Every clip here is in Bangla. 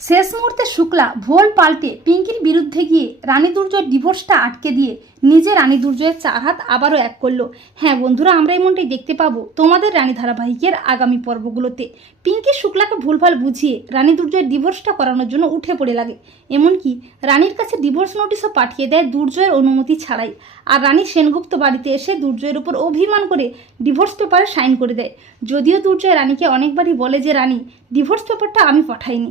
শেষ মুহূর্তে শুক্লা ভোল পাল্টে পিঙ্কির বিরুদ্ধে গিয়ে রানী দুর্জয়ের ডিভোর্সটা আটকে দিয়ে নিজে রানী দুর্জয়ের চার হাত আবারও এক করল। হ্যাঁ বন্ধুরা, আমরা এমনটাই দেখতে পাবো তোমাদের রানী ধারাবাহিকের আগামী পর্বগুলোতে। পিঙ্কি শুক্লাকে ভুলভাল বুঝিয়ে রানী দুর্জয়ের ডিভোর্সটা করানোর জন্য উঠে পড়ে লাগে। এমনকি রানীর কাছে ডিভোর্স নোটিশও পাঠিয়ে দেয় দুর্জয়ের অনুমতি ছাড়াই। আর রানী সেনগুপ্ত বাড়িতে এসে দুর্জয়ের উপর অভিমান করে ডিভোর্স পেপারে সাইন করে দেয়। যদিও দুর্জয় রানীকে অনেকবারই বলে যে, রানী, ডিভোর্স পেপারটা আমি পাঠাইনি।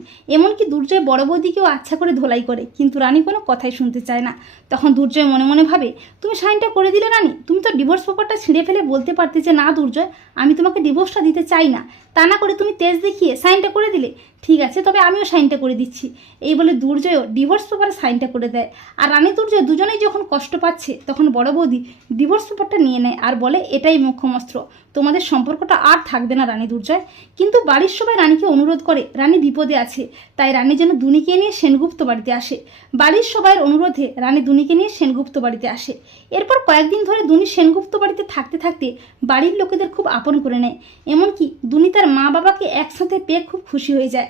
এমনকি দুর্জয় বড় বৌদিকেও আচ্ছা করে ধোলাই করে। কিন্তু রানী কোনো কথাই শুনতে চায় না। তখন দুর্জয় মনে মনে ভাবে, তুমি সাইনটা করে দিলে রানী? তুমি তো ডিভোর্স পেপারটা ছিঁড়ে ফেলে বলতে পারতে যে না দুর্জয়, আমি তোমাকে ডিভোর্সটা দিতে চাই না। তা না করে তুমি তেজ দেখিয়ে সাইনটা করে দিলে? ঠিক আছে, তবে আমিও সাইনটা করে দিচ্ছি। এই বলে দুর্জয়ও ডিভোর্স পেপারে সাইনটা করে দেয়। আর রানী দুর্জয় দুজনেই যখন কষ্ট পাচ্ছে, তখন বড় বৌদি ডিভোর্স পেপারটা নিয়ে নেয় আর বলে, এটাই মুখ্যমস্ত্র তোমাদের সম্পর্কটা আর থাকবে না রানী দুর্জয়। কিন্তু বাড়ির সবাই রানীকে অনুরোধ করে, রানী বিপদে আছে। তাই রানী যেন দুনিকে নিয়ে সেনগুপ্ত বাড়িতে আসে। বাড়ির সবাইয়ের অনুরোধে রানী দুনিকে নিয়ে সেনগুপ্ত বাড়িতে আসে। এরপর কয়েকদিন ধরে দুনি সেনগুপ্ত বাড়িতে থাকতে থাকতে বাড়ির লোকেদের খুব আপন করে নেয়। এমনকি দুনি তার মা বাবাকে একসাথে পেয়ে খুব খুশি হয়ে যায়।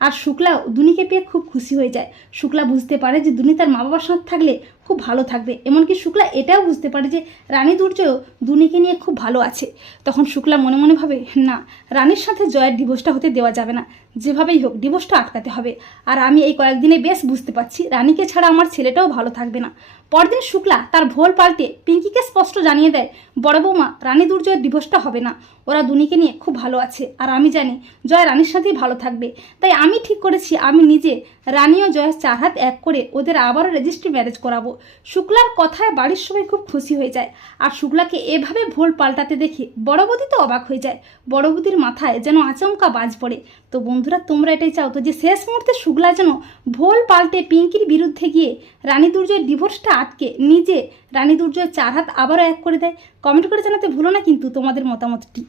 আর শুক্লাও দুনিকে পেয়ে খুব খুশি হয়ে যায়। শুক্লা বুঝতে পারে যে দুনি তার মা বাবার সাথে থাকলে খুব ভালো থাকবে। এমনকি শুক্লা এটাও বুঝতে পারে যে রানী দুর্জয়ও দুনিকে নিয়ে খুব ভালো আছে। তখন শুক্লা মনে মনে ভাবে, না, রানীর সাথে জয়ের ডিভোর্সটা হতে দেওয়া যাবে না। যেভাবেই হোক ডিভোর্সটা আটকাতে হবে। আর আমি এই কয়েকদিনে বেশ বুঝতে পারছি, রানীকে ছাড়া আমার ছেলেটাও ভালো থাকবে না। পরদিন শুক্লা তার ভোল পাল্টে পিঙ্কিকে স্পষ্ট জানিয়ে দেয়, বড় বৌমা, রানী দুর্জয়ের ডিভোর্সটা হবে না। ওরা দুনিকে নিয়ে খুব ভালো আছে। আর আমি জানি, জয় রানীর সাথেই ভালো থাকবে। তাই ঠিক করেছি, আমি নিজে রানী ও জয়ের চার হাত এক করে ওদের আবারও রেজিস্ট্রি ম্যারেজ করাবো। শুক্লার কথায় বাড়ির সবাই খুব খুশি হয়ে যায় আর শুক্লাকে এভাবে ভোল পাল্টাতে দেখে বড় বৌদি তো অবাক হয়ে যায়। বড় বৌদির মাথায় যেন আচমকা বাজ পড়ে। তো বন্ধুরা, তোমরা এটাই চাও তো যে শেষ মুহূর্তে শুক্লা যেন ভোল পাল্টে পিঙ্কির বিরুদ্ধে গিয়ে রানী দুর্জয়ের ডিভোর্সটা আটকে নিজে রানী দুর্জয়ের চার হাত আবারও এক করে দেয়। কমেন্ট করে জানাতে ভুলো না কিন্তু তোমাদের মতামতটি।